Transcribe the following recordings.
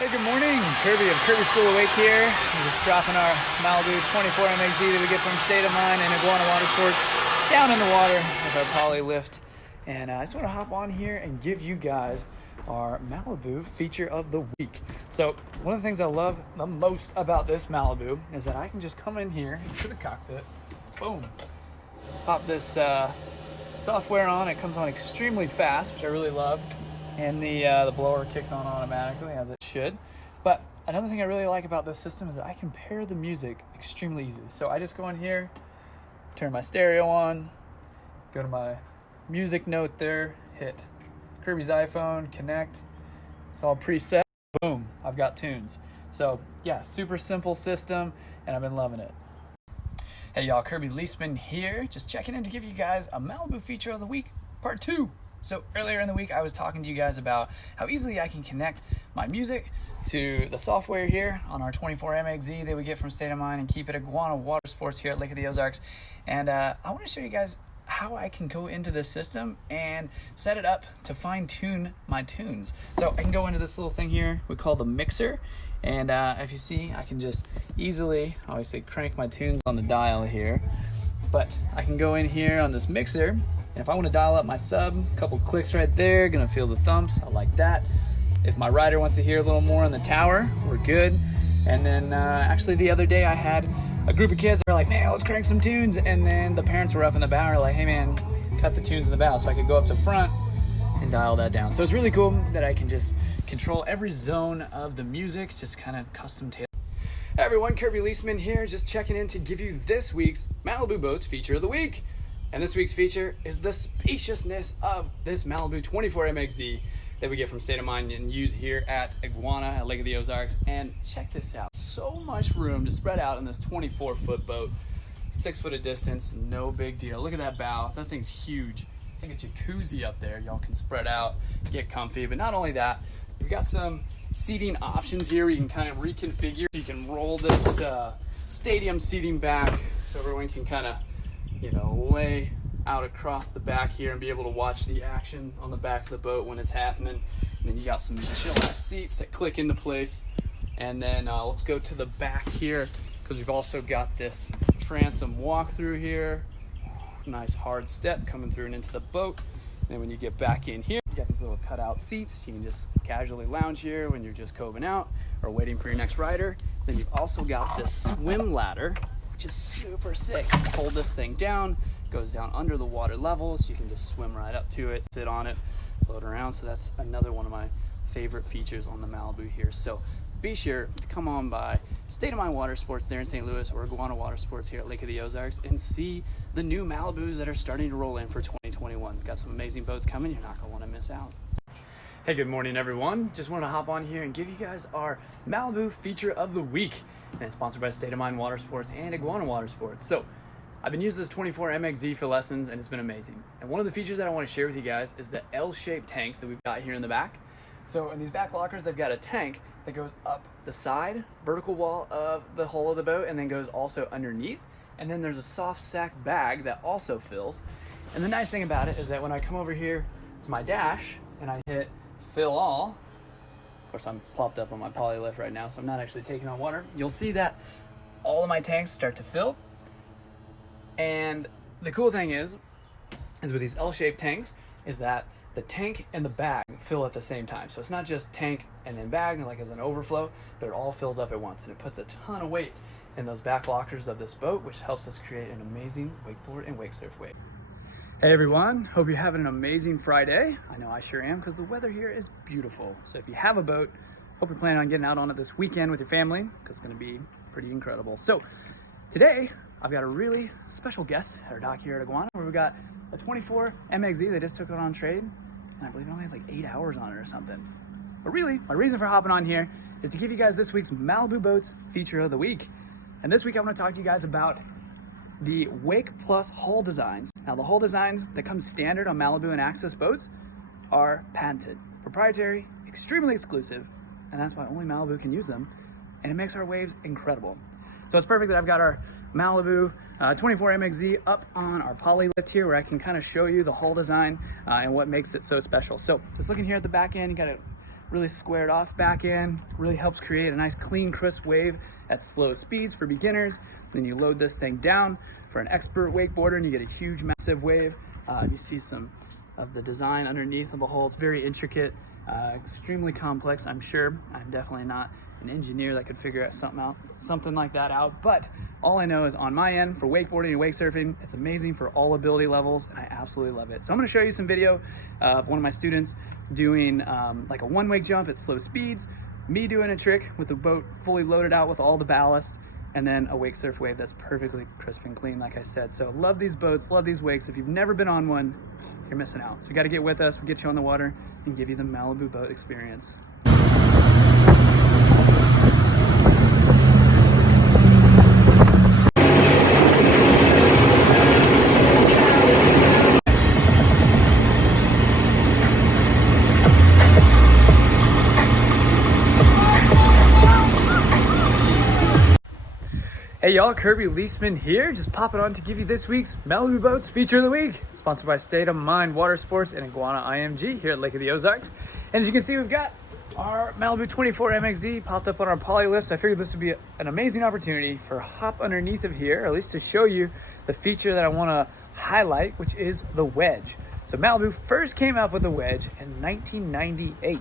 Hey, good morning. Kirby of Kirby School Awake here. We're just dropping our Malibu 24 MXZ that we get from State of Mind and Iguana Water Sports down in the water with our poly lift. And I just want to hop on here and give you guys our Malibu feature of the week. So one of the things I love the most about this Malibu is that I can just come in here to the cockpit, boom, pop this software on. It comes on extremely fast, which I really love. And the blower kicks on automatically, as it should. But another thing I really like about this system is that I can pair the music extremely easy. So I just go in here, turn my stereo on, go to my music note there, hit Kirby's iPhone, connect. It's all preset. Boom, I've got tunes. So yeah, super simple system, and I've been loving it. Hey y'all, Kirby Liesmann here, just checking in to give you guys a Malibu feature of the week, part 2. So earlier in the week, I was talking to you guys about how easily I can connect my music to the software here on our 24 MXZ that we get from State of Mind and keep it Iguana Water Sports here at Lake of the Ozarks. And I want to show you guys how I can go into this system and set it up to fine tune my tunes. So I can go into this little thing here we call the mixer. And if you see, I can just easily, obviously, crank my tunes on the dial here. But I can go in here on this mixer. And if I want to dial up my sub, a couple clicks right there, gonna feel the thumps, I like that. If my rider wants to hear a little more on the tower, we're good. And then actually the other day I had a group of kids that were like, man, let's crank some tunes. And then the parents were up in the bow, like, hey man, cut the tunes in the bow. So I could go up to front and dial that down. So it's really cool that I can just control every zone of the music, just kind of custom tailored. Hey everyone, Kirby Liesmann here, just checking in to give you this week's Malibu Boats feature of the week. And this week's feature is the spaciousness of this Malibu 24 MXZ that we get from State of Mind and use here at Iguana at Lake of the Ozarks. And check this out, so much room to spread out in this 24-foot boat. 6 foot of distance, no big deal. Look at that bow, that thing's huge. It's like a jacuzzi up there. Y'all can spread out, get comfy. But not only that, we've got some seating options here where you can kind of reconfigure. You can roll this stadium seating back so everyone can kind of, you know, lay out across the back here and be able to watch the action on the back of the boat when it's happening. And then you got some chill-out seats that click into place. And then let's go to the back here because we've also got this transom walkthrough here. Nice hard step coming through and into the boat. And then when you get back in here, you got these little cutout seats. You can just casually lounge here when you're just coving out or waiting for your next rider. Then you've also got this swim ladder, which is super sick. You hold this thing down, goes down under the water level, so you can just swim right up to it, sit on it, float around. So that's another one of my favorite features on the Malibu here. So be sure to come on by State of Mind Water Sports there in St. Louis or Iguana Water Sports here at Lake of the Ozarks and see the new Malibus that are starting to roll in for 2021. Got some amazing boats coming. You're not going to want to miss out. Hey, good morning, everyone. Just wanted to hop on here and give you guys our Malibu feature of the week. And it's sponsored by State of Mind Water Sports and Iguana Water Sports. So I've been using this 24 MXZ for lessons and it's been amazing. And one of the features that I want to share with you guys is the L-shaped tanks that we've got here in the back. So in these back lockers, they've got a tank that goes up the side, vertical wall of the hull of the boat, and then goes also underneath. And then there's a soft sack bag that also fills. And the nice thing about it is that when I come over here to my dash and I hit fill all, of course I'm plopped up on my poly lift right now, so I'm not actually taking on water, you'll see that all of my tanks start to fill. And the cool thing is with these L-shaped tanks is that the tank and the bag fill at the same time. So it's not just tank and then bag like as an overflow, but it all fills up at once. And it puts a ton of weight in those back lockers of this boat, which helps us create an amazing wakeboard and wake surf wave. Hey everyone, hope you're having an amazing Friday. I know I sure am because the weather here is beautiful. So if you have a boat, hope you're planning on getting out on it this weekend with your family because it's going to be pretty incredible. So today, I've got a really special guest at our dock here at Iguana where we've got a 24 MXZ that just took it on trade. And I believe it only has like 8 hours on it or something. But really, my reason for hopping on here is to give you guys this week's Malibu Boats feature of the week. And this week I'm going to talk to you guys about the Wake Plus hull designs. Now the hull designs that come standard on Malibu and Axis Boats are patented, proprietary, extremely exclusive, and that's why only Malibu can use them. And it makes our waves incredible. So it's perfect that I've got our Malibu 24 MXZ up on our poly lift here where I can kind of show you the hull design and what makes it so special. So just looking here at the back end, you got a really squared off back end, really helps create a nice clean, crisp wave at slow speeds for beginners. Then you load this thing down for an expert wakeboarder and you get a huge, massive wave. You see some of the design underneath of the hull. It's very intricate, extremely complex, I'm sure. I'm definitely not an engineer that could figure out something like that out, but all I know is on my end for wakeboarding and wake surfing, it's amazing for all ability levels, and I absolutely love it. So I'm gonna show you some video of one of my students doing like a one wake jump at slow speeds, me doing a trick with the boat fully loaded out with all the ballast, and then a wake surf wave that's perfectly crisp and clean, like I said. So love these boats, love these wakes. If you've never been on one, you're missing out. So you gotta get with us, we'll get you on the water and give you the Malibu boat experience. Hey y'all, Kirby Liesmann here, just popping on to give you this week's Malibu Boats Feature of the Week, sponsored by State of Mind Water Sports and Iguana IMG here at Lake of the Ozarks. And as you can see, we've got our Malibu 24 MXZ popped up on our poly lifts. I figured this would be an amazing opportunity for a hop underneath of here, or at least to show you the feature that I want to highlight, which is the wedge. So Malibu first came out with the wedge in 1998.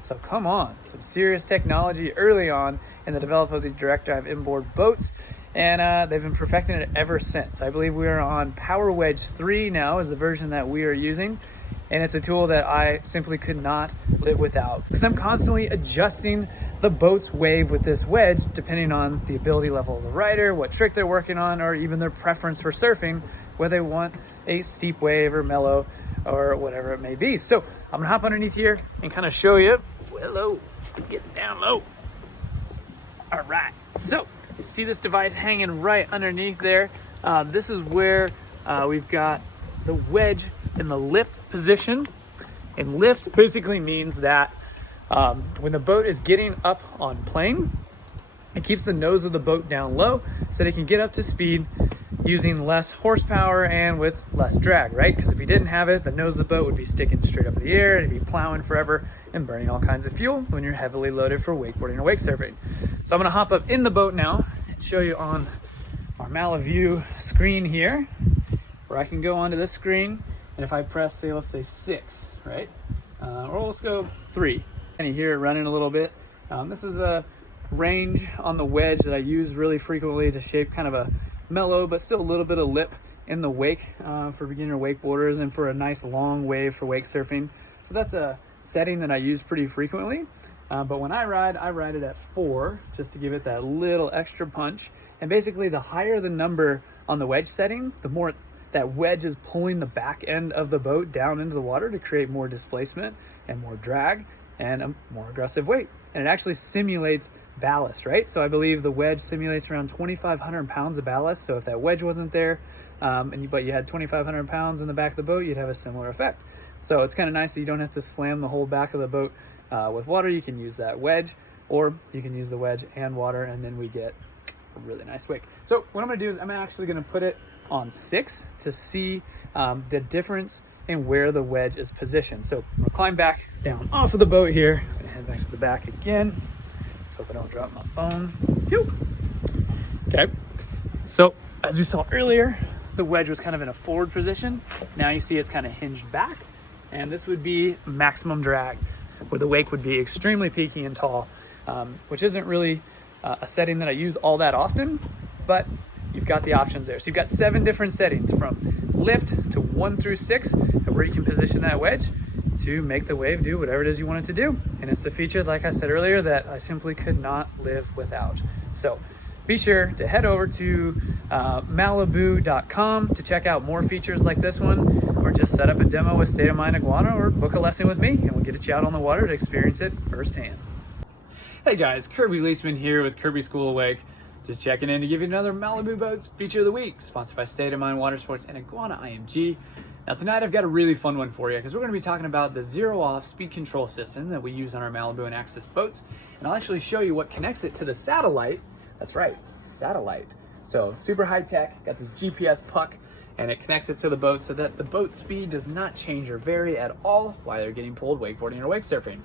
So come on, some serious technology early on in the development of these direct drive inboard boats, and they've been perfecting it ever since. I believe we are on Power Wedge 3 now is the version that we are using, and it's a tool that I simply could not live without, because I'm constantly adjusting the boat's wave with this wedge depending on the ability level of the rider, what trick they're working on, or even their preference for surfing, whether they want a steep wave or mellow or whatever it may be. So I'm gonna hop underneath here and kind of show you. Hello, getting down low. All right, so you see this device hanging right underneath there. This is where we've got the wedge in the lift position. And lift basically means that when the boat is getting up on plane, it keeps the nose of the boat down low so they can get up to speed using less horsepower and with less drag, right? Because if you didn't have it, the nose of the boat would be sticking straight up in the air and it'd be plowing forever and burning all kinds of fuel when you're heavily loaded for wakeboarding or wake surfing. So I'm gonna hop up in the boat now and show you on our Malibu screen here, where I can go onto this screen, and if I press, say, let's say 6, right? Or let's go 3. And you hear it running a little bit. This is a range on the wedge that I use really frequently to shape kind of a mellow but still a little bit of lip in the wake for beginner wakeboarders and for a nice long wave for wake surfing. So that's a setting that I use pretty frequently. But when I ride it at 4 just to give it that little extra punch. And basically the higher the number on the wedge setting, the more that wedge is pulling the back end of the boat down into the water to create more displacement and more drag and a more aggressive weight. And it actually simulates ballast, right? So I believe the wedge simulates around 2,500 pounds of ballast. So if that wedge wasn't there, but you had 2,500 pounds in the back of the boat, you'd have a similar effect. So it's kind of nice that you don't have to slam the whole back of the boat with water. You can use that wedge, or you can use the wedge and water, and then we get a really nice wake. So what I'm gonna do is I'm actually gonna put it on 6 to see the difference in where the wedge is positioned. So I'm gonna climb back down off of the boat here. I'm gonna head back to the back again. So hope I don't drop my phone. Phew. Okay, so as we saw earlier, the wedge was kind of in a forward position. Now you see it's kind of hinged back, and this would be maximum drag, where the wake would be extremely peaky and tall, which isn't really a setting that I use all that often, but you've got the options there. So you've got 7 different settings, from lift to 1 through 6, where you can position that wedge to make the wave do whatever it is you want it to do. And it's a feature, like I said earlier, that I simply could not live without. So be sure to head over to Malibu.com to check out more features like this one, or just set up a demo with State of Mind Iguana, or book a lesson with me and we'll get you out on the water to experience it firsthand. Hey guys, Kirby Liesmann here with Kirby School of Wake. Just checking in to give you another Malibu Boats Feature of the Week, sponsored by State of Mind Water Sports and Iguana IMG. Now tonight I've got a really fun one for you, because we're going to be talking about the zero-off speed control system that we use on our Malibu and Axis boats. And I'll actually show you what connects it to the satellite. That's right, satellite. So super high tech, got this GPS puck, and it connects it to the boat so that the boat speed does not change or vary at all while you're getting pulled wakeboarding or wake surfing.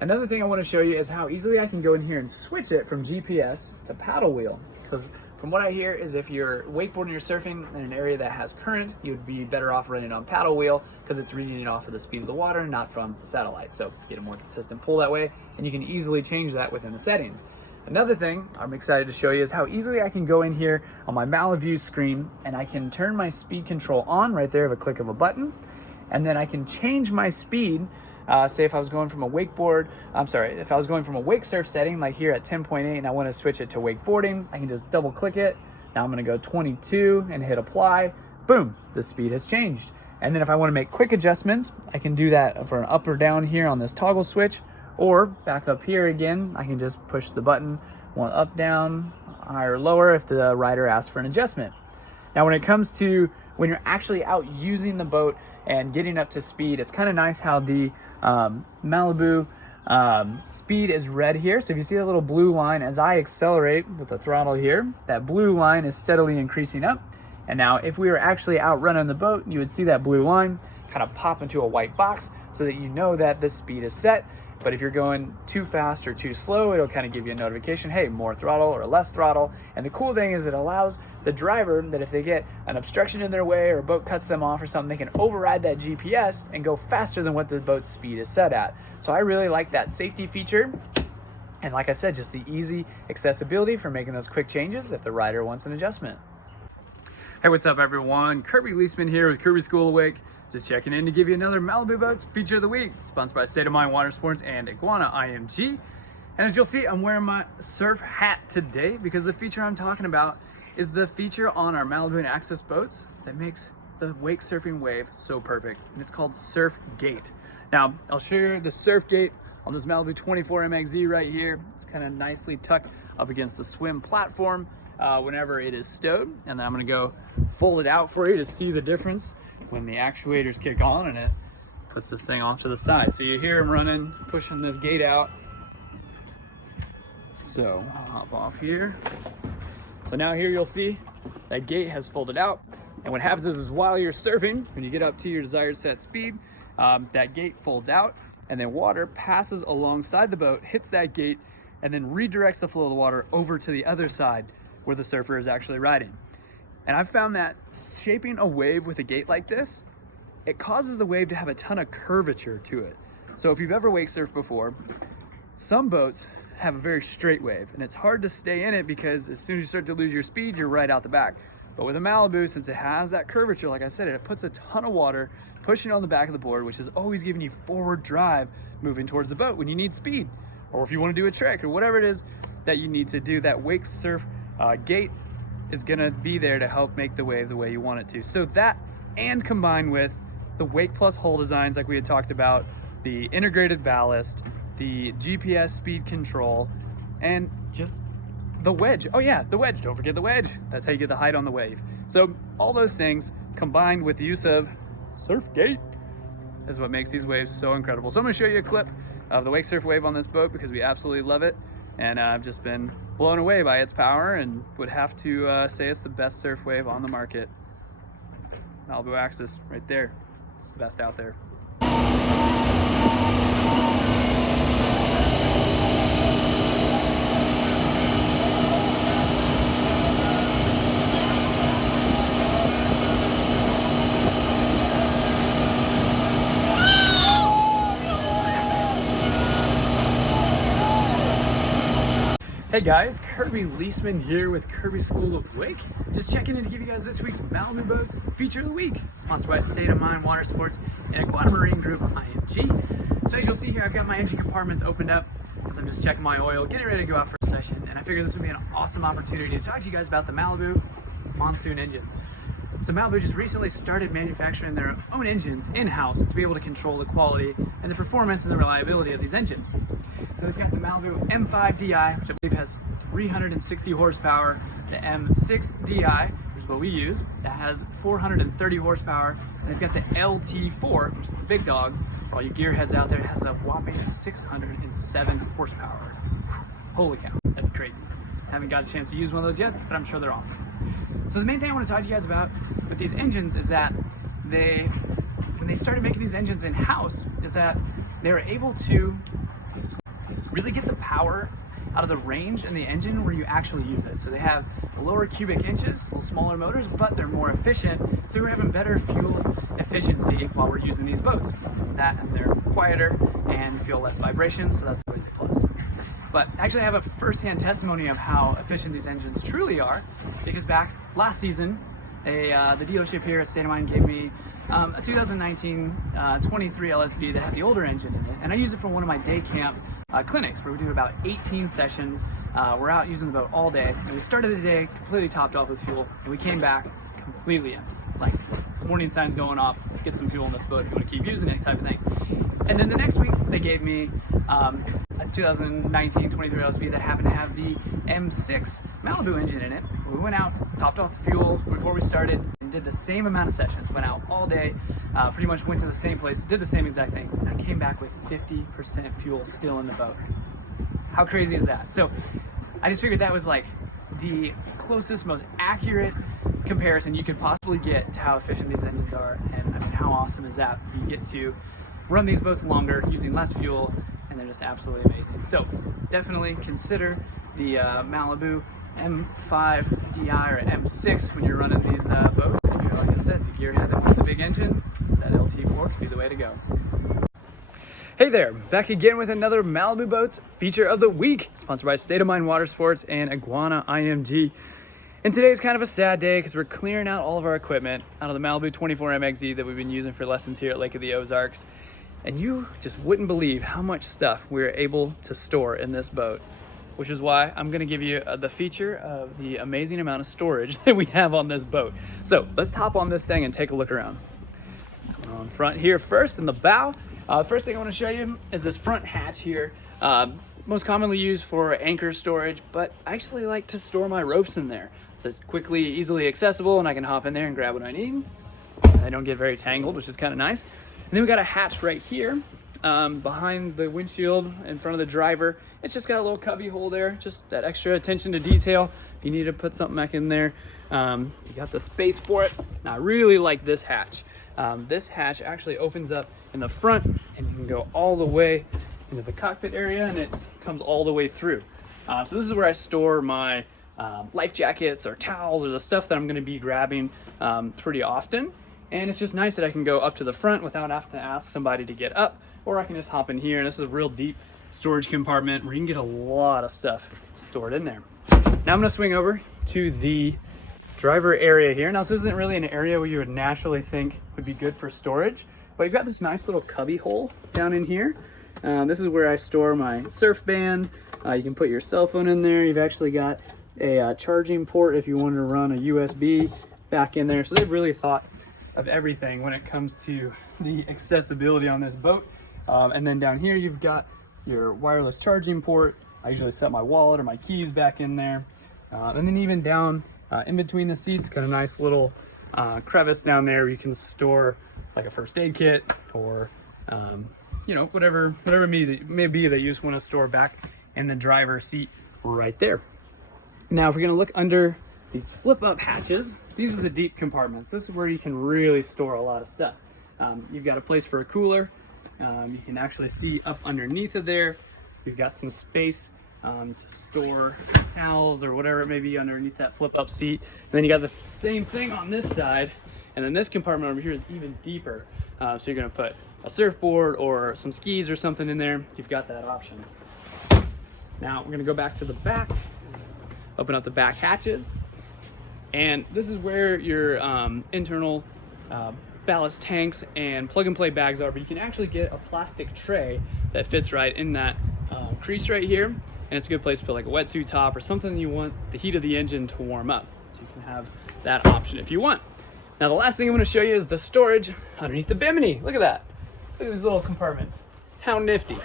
Another thing I want to show you is how easily I can go in here and switch it from GPS to paddle wheel. Because from what I hear is if you're wakeboarding or surfing in an area that has current, you'd be better off running on paddle wheel because it's reading it off of the speed of the water, not from the satellite. So get a more consistent pull that way, and you can easily change that within the settings. Another thing I'm excited to show you is how easily I can go in here on my Malibu screen and I can turn my speed control on right there with a click of a button, and then I can change my speed. Say if I was going from a if I was going from a wake surf setting like here at 10.8 and I want to switch it to wakeboarding, I can just double click it. Now I'm going to go 22 and hit apply. Boom, the speed has changed. And then if I want to make quick adjustments, I can do that for an up or down here on this toggle switch, or back up here again, I can just push the button, one up, down, higher, or lower if the rider asks for an adjustment. Now when it comes to when you're actually out using the boat and getting up to speed, it's kind of nice how the Malibu speed is red here. So if you see that little blue line, as I accelerate with the throttle here, that blue line is steadily increasing up. And now if we were actually out running the boat, you would see that blue line kind of pop into a white box so that you know that the speed is set. But if you're going too fast or too slow, it'll kind of give you a notification, hey, more throttle or less throttle. And the cool thing is it allows the driver that if they get an obstruction in their way or a boat cuts them off or something, they can override that GPS and go faster than what the boat's speed is set at. So I really like that safety feature. And like I said, just the easy accessibility for making those quick changes if the rider wants an adjustment. Hey, what's up everyone? Kirby Liesmann here with Kirby School of Wake. Just checking in to give you another Malibu Boats Feature of the Week, sponsored by State of Mind Water Sports and Iguana IMG. And as you'll see, I'm wearing my surf hat today because the feature I'm talking about is the feature on our Malibu and Axis Boats that makes the wake surfing wave so perfect, and it's called Surf Gate. Now, I'll show you the Surf Gate on this Malibu 24 MXZ right here. It's kind of nicely tucked up against the swim platform whenever it is stowed, and then I'm gonna go fold it out for you to see the difference when the actuators kick on and it puts this thing off to the side. So you hear him running, pushing this gate out. So I'll hop off here. So now here you'll see that gate has folded out. And what happens is while you're surfing, when you get up to your desired set speed, that gate folds out and then water passes alongside the boat, hits that gate, and then redirects the flow of the water over to the other side where the surfer is actually riding. And I've found that shaping a wave with a gate like this, it causes the wave to have a ton of curvature to it. So if you've ever wake surfed before, some boats have a very straight wave and it's hard to stay in it because as soon as you start to lose your speed, you're right out the back. But with a Malibu, since it has that curvature, like I said, it puts a ton of water pushing on the back of the board, which is always giving you forward drive moving towards the boat when you need speed, or if you want to do a trick or whatever it is that you need to do. That wake surf gate is gonna be there to help make the wave the way you want it to. So that, and combined with the Wake Plus hull designs like we had talked about, the integrated ballast, the GPS speed control, and just the wedge. Oh yeah, the wedge, don't forget the wedge. That's how you get the height on the wave. So all those things combined with the use of Surf Gate is what makes these waves so incredible. So I'm gonna show you a clip of the wake surf wave on this boat because we absolutely love it. And I've just been blown away by its power and would have to say it's the best surf wave on the market. Malibu Axis right there. It's the best out there. Hey guys, Kirby Liesmann here with Kirby School of Wake. Just checking in to give you guys this week's Malibu Boats Feature of the Week, sponsored by State of Mind Water Sports and Iguana Marine Group IMG. So as you'll see here, I've got my engine compartments opened up as I'm just checking my oil, getting ready to go out for a session, and I figured this would be an awesome opportunity to talk to you guys about the Malibu Monsoon engines. So Malibu just recently started manufacturing their own engines in-house to be able to control the quality and the performance and the reliability of these engines. So they've got the Malibu M5DI, which I believe has 360 horsepower, the M6DI, which is what we use, that has 430 horsepower, and they've got the LT4, which is the big dog. For all you gearheads out there, it has a whopping 607 horsepower. Holy cow, that'd be crazy. Haven't got a chance to use one of those yet, but I'm sure they're awesome. So the main thing I want to talk to you guys about with these engines is that when they started making these engines in-house, is that they were able to really get the power out of the range in the engine where you actually use it. So they have lower cubic inches, little smaller motors, but they're more efficient. So we're having better fuel efficiency while we're using these boats. That, and they're quieter and you feel less vibration, so that's always a plus. But I actually have a first-hand testimony of how efficient these engines truly are, because back last season, the dealership here at State of Mind gave me a 2019 23 LSV that had the older engine in it, and I used it for one of my day camp clinics where we do about 18 sessions. We're out using the boat all day, and we started the day completely topped off with fuel, and we came back completely empty. Like, warning signs going off, get some fuel in this boat if you want to keep using it, type of thing. And then the next week, they gave me a 2019 23 LSV that happened to have the M6 Malibu engine in it. We went out, topped off the fuel before we started, and did the same amount of sessions. Went out all day, pretty much went to the same place, did the same exact things, and I came back with 50% fuel still in the boat. How crazy is that? So I just figured that was like the closest, most accurate comparison you could possibly get to how efficient these engines are. And I mean, how awesome is that? You get to run these boats longer using less fuel, and they're just absolutely amazing. So definitely consider the Malibu M5 DI or M6 when you're running these boats. If you're, like I said, the gearhead that wants a big engine, that LT4 could be the way to go. Hey there, back again with another Malibu Boats feature of the week, sponsored by State of Mind Water Sports and Iguana IMG. And today's kind of a sad day because we're clearing out all of our equipment out of the Malibu 24MXZ that we've been using for lessons here at Lake of the Ozarks. And you just wouldn't believe how much stuff we're able to store in this boat, which is why I'm going to give you the feature of the amazing amount of storage that we have on this boat. So let's hop on this thing and take a look around. On front here first, in the bow, first thing I want to show you is this front hatch here. Most commonly used for anchor storage, but I actually like to store my ropes in there. So it's quickly, easily accessible, and I can hop in there and grab what I need. I don't get very tangled, which is kind of nice. And then we got a hatch right here behind the windshield in front of the driver. It's just got a little cubby hole there, just that extra attention to detail. If you need to put something back in there, you got the space for it. Now, I really like this hatch. This hatch actually opens up in the front, and you can go all the way into the cockpit area, and it comes all the way through. So this is where I store my life jackets or towels or the stuff that I'm going to be grabbing pretty often. And it's just nice that I can go up to the front without having to ask somebody to get up, or I can just hop in here, and this is a real deep storage compartment where you can get a lot of stuff stored in there. Now I'm going to swing over to the driver area here. Now this isn't really an area where you would naturally think would be good for storage, but you've got this nice little cubby hole down in here. This is where I store my surf band. You can put your cell phone in there. You've actually got a charging port if you wanted to run a USB back in there. So they've really thought of everything when it comes to the accessibility on this boat. And then down here you've got your wireless charging port. I usually set my wallet or my keys back in there. And then even down in between the seats, got a nice little crevice down there where you can store like a first aid kit or you know, whatever it may be that you just want to store back in the driver's seat right there. Now, if we're going to look under these flip-up hatches, these are the deep compartments. This is where you can really store a lot of stuff. You've got a place for a cooler. You can actually see up underneath of there. You've got some space to store towels or whatever it may be underneath that flip-up seat. And then you got the same thing on this side. And then this compartment over here is even deeper. So you're going to put a surfboard or some skis or something in there. You've got that option. Now we're going to go back to the back, open up the back hatches. And this is where your internal ballast tanks and plug and play bags are, but you can actually get a plastic tray that fits right in that crease right here. And it's a good place to put like a wetsuit top or something you want the heat of the engine to warm up. So you can have that option if you want. Now the last thing I'm going to show you is the storage underneath the Bimini. Look at that. Look at these little compartments. How nifty.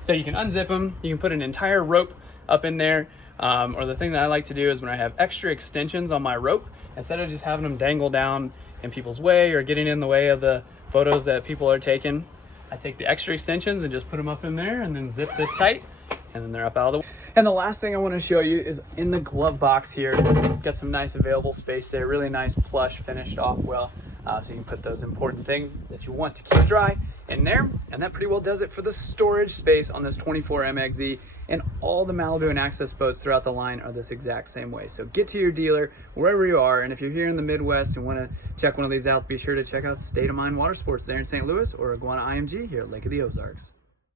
So you can unzip them. You can put an entire rope up in there. Or the thing that I like to do is when I have extra extensions on my rope, instead of just having them dangle down in people's way or getting in the way of the photos that people are taking, I take the extra extensions and just put them up in there and then zip this tight, and then they're up out of the way. And the last thing I want to show you is in the glove box here. Got some nice available space there, really nice plush, finished off well. So you can put those important things that you want to keep dry in there. And that pretty well does it for the storage space on this 24 MXZ. And all the Malibu and Axis boats throughout the line are this exact same way. So get to your dealer wherever you are. And if you're here in the Midwest and want to check one of these out, be sure to check out State of Mind Water Sports there in St. Louis, or Iguana IMG here at Lake of the Ozarks.